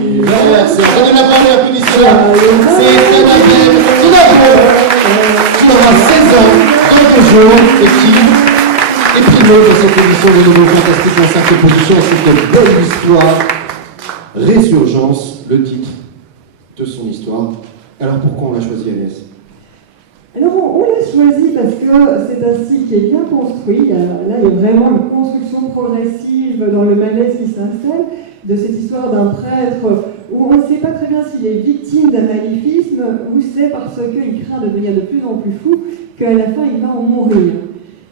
L'anniversaire. Donnez la parole et applaudissez-la. C'est Annabelle Sinabro, qui aura 16 ans dans 2 jours et qui est primée dans cette émission de Nouveau Fantastique en 5e position. C'est une belle histoire. Résurgence, le titre de son histoire. Alors pourquoi on l'a choisi, Agnès? Alors on l'a choisi parce que c'est un style qui est bien construit. Là, il y a vraiment une construction progressive dans le malaise qui s'installe de cette histoire d'un prêtre où on ne sait pas très bien s'il est victime d'un maléfisme ou c'est parce qu'il craint de devenir de plus en plus fou qu'à la fin il va en mourir.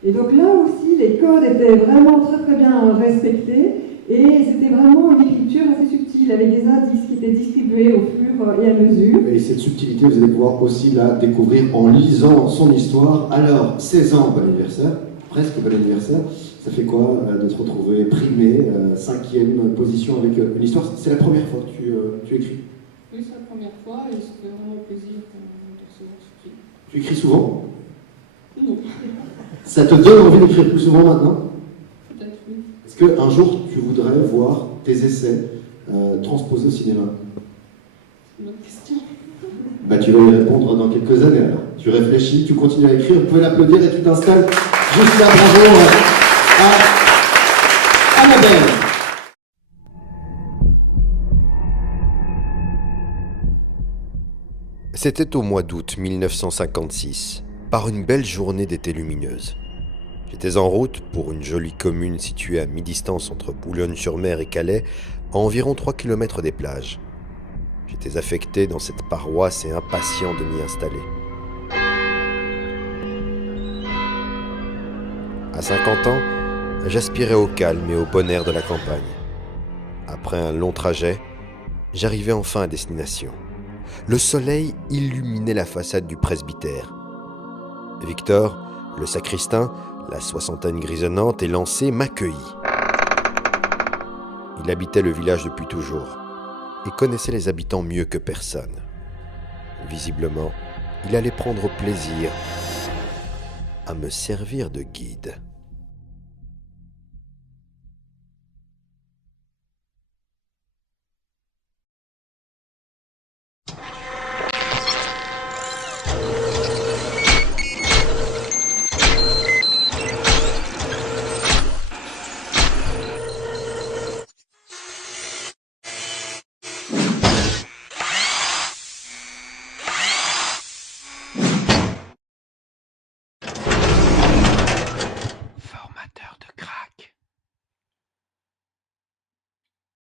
Et donc là aussi, les codes étaient vraiment très très bien respectés et c'était vraiment une écriture assez subtile avec des indices qui étaient distribués au fur et à mesure. Et cette subtilité, vous allez pouvoir aussi la découvrir en lisant son histoire. Alors, 16 ans, bon anniversaire, presque bon anniversaire. Ça fait quoi de te retrouver primé, 5e position avec une histoire? C'est la première fois que tu écris? Oui, c'est la première fois et c'était vraiment un plaisir de recevoir ce prix. Tu écris souvent? Non. Ça te donne envie d'écrire plus souvent maintenant? Peut-être oui. Est-ce qu'un jour tu voudrais voir tes essais transposés au cinéma? C'est une bonne question. Bah, tu vas y répondre dans quelques années alors. Tu réfléchis, tu continues à écrire, vous pouvez l'applaudir et tu t'installes juste là. Bravo à Annabelle. C'était au mois d'août 1956, par une belle journée d'été lumineuse. J'étais en route pour une jolie commune située à mi-distance entre Boulogne-sur-Mer et Calais, à environ 3 km des plages. J'étais affecté dans cette paroisse et impatient de m'y installer. À 50 ans, j'aspirais au calme et au bon air de la campagne. Après un long trajet, j'arrivais enfin à destination. Le soleil illuminait la façade du presbytère. Victor, le sacristain, la soixantaine grisonnante et lancée, m'accueillit. Il habitait le village depuis toujours et connaissait les habitants mieux que personne. Visiblement, il allait prendre plaisir à me servir de guide.